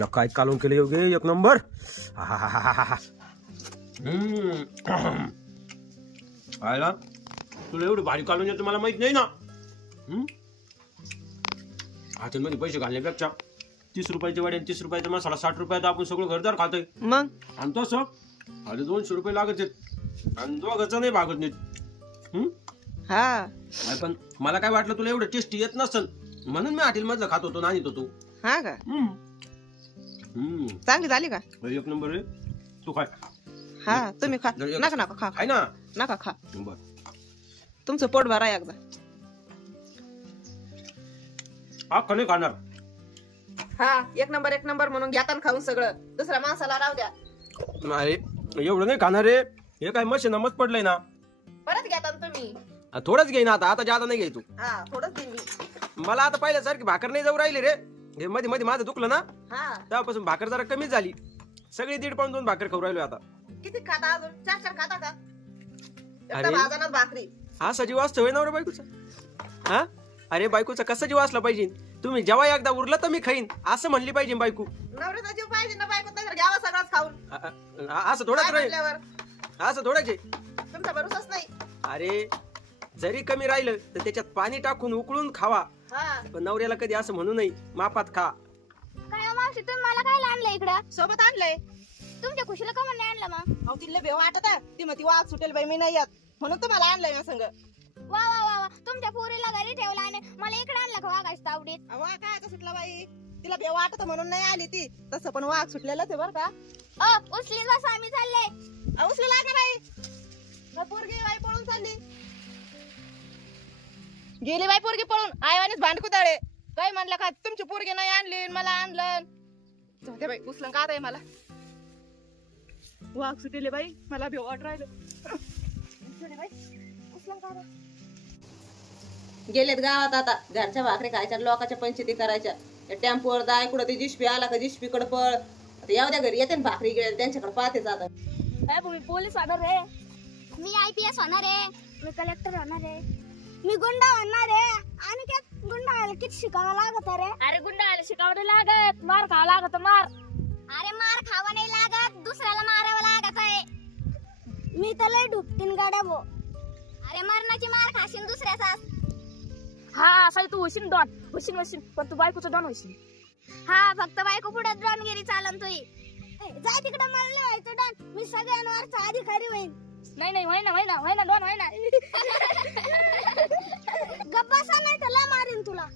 तिला काय कालून केलं योगे एक नंबर. आयला तुला एवढी भारी कालून येतं मला माहित नाही ना. हॉटेलमध्ये पैसे घालण्यापेक्षा 30 रुपयाचे वडे 30 रुपयाचा मसाला 60 रुपयात आपण सगळं घरदार खातोय. मग आणि तसं 250 रुपये लागत आहेत आणि दोघांचं नाही भागत नाही. हा पण मला काय वाटलं तुला एवढं टेस्टी येत नसल म्हणून मी हॉटेल मधलं खात होतो नानीत होतो. हा का चांगली झाली का? एक नंबर रे. तू खाय. हा तुम्ही खा. नका नका खा खाय ना. नका खा. बर तुमचं पोट भरा एकदा. हा नाही खाणार. हा एक नंबर म्हणून घ्या खाऊन सगळं. दुसऱ्या माणसाला राहू द्या. नाही एवढं नाही खाणार रे. हे काय मशीन मत पडलंय ना. परत घ्या तुम्ही. थोडंच घेईन आता जादा नाही घे तू. हा थोडंच देईन मी. मला आता पहिल्यासारखी भाकर नाही जाऊ राहिली रे. हे मध्ये मध्ये माझं दुखलं ना हा तेव्हापासून भाकर जरा कमी झाली. सगळी 1.5 पाऊंड 2 भाकर खाऊ राहिलो आता. किती खाता अजून? 4 खाता का? अरे. एकदा भाजनात भाकरी. हा सजीव असतो होय नवरा बायकोचा. हा अरे बायकोचा कसा जीव असला पाहिजे. तुम्ही जेव्हा एकदा उरलं तर मी खाईन असं म्हणली पाहिजे बायको. नवऱ्याचा जीव पाहिजे ना बायको तर घ्यावा सगळंच खाऊन. असं थोडंच राहील. म्हटल्यावर असं थोडंच आहे. तुमचा भरोसाच नाही. अरे जरी कमी राहिलं तर त्याच्यात पाणी टाकून उकळून खावा. हा पण नवऱ्याला कधी असं म्हणू नये मापात खा. काय हो मावशी तुम्ही मला काय आणलं इकडं? सोबत आणलंय. तुमच्या खुशीला का म्हणून आणलं मग? अहो तिला भेव वाटत ती मग ती वाघ सुटेल बाई मी नाही येत म्हणून तुम्हाला आणलंय ना संग. वा वा वा वा तुमच्या पोरीला घरी ठेवला आणि मला इकडे आणलं का वागायचं तावडीत? वाघ काय सुटला बाई. तिला भेव वाटत म्हणून नाही आली ती. तसं पण वाघ सुटलेलंच आहे बरं का. उचली बस आम्ही चालले. उचलेला का बाई. पोरगी बाई पळून चालली. गेली बाई पोरगी पळून. आईवानीच भांडकुताळे. काय म्हणलं का तुमची पोरगी नाही आणली मला आणलं. जाऊ बाई उचलं का आहे मला. वाघ सुटेले बाई मला भेव वाट राहिलं. गेलेत गावात आता. घरच्या भाकरी खायच्या लोकांच्या पंचायती करायच्या. टेम्पोवर जाय कुठं ते जिशपी आला का जिशपीकडे पळ. आता एवढ्या घरी येते ना भाकरी गेले त्यांच्याकडे पाहते जातात. काय मी पोलीस होणार आहे. मी IPS होणार आहे. मी कलेक्टर होणार आहे. मी गुंडा होणार आहे. आणि त्यात गुंडा व्हायला किती शिकावं लागत रे. अरे गुंडा व्हायला शिकावं नाही लागत. मार खावा लागत मार. अरे मार खावा नाही लागत. दुसऱ्याला मारावं लागत आहे. मी तर लय ढुकतीन गाड्या भो. अरे मरणाची मार खाशील दुसऱ्याचा. हा असा तू होशील डॉन होशील पण तू बायकोचं डॉन होशील. हा फक्त बायको पुढे ड्रोनगिरी चालन तुई. जाय तिकडे मला नाही व्हायचं डॉन. मी सगळ्यांवरचा अधिकारी होईन. नाही होय ना डॉन होय ना. गप्पा नाही तर ला मारीन तुला.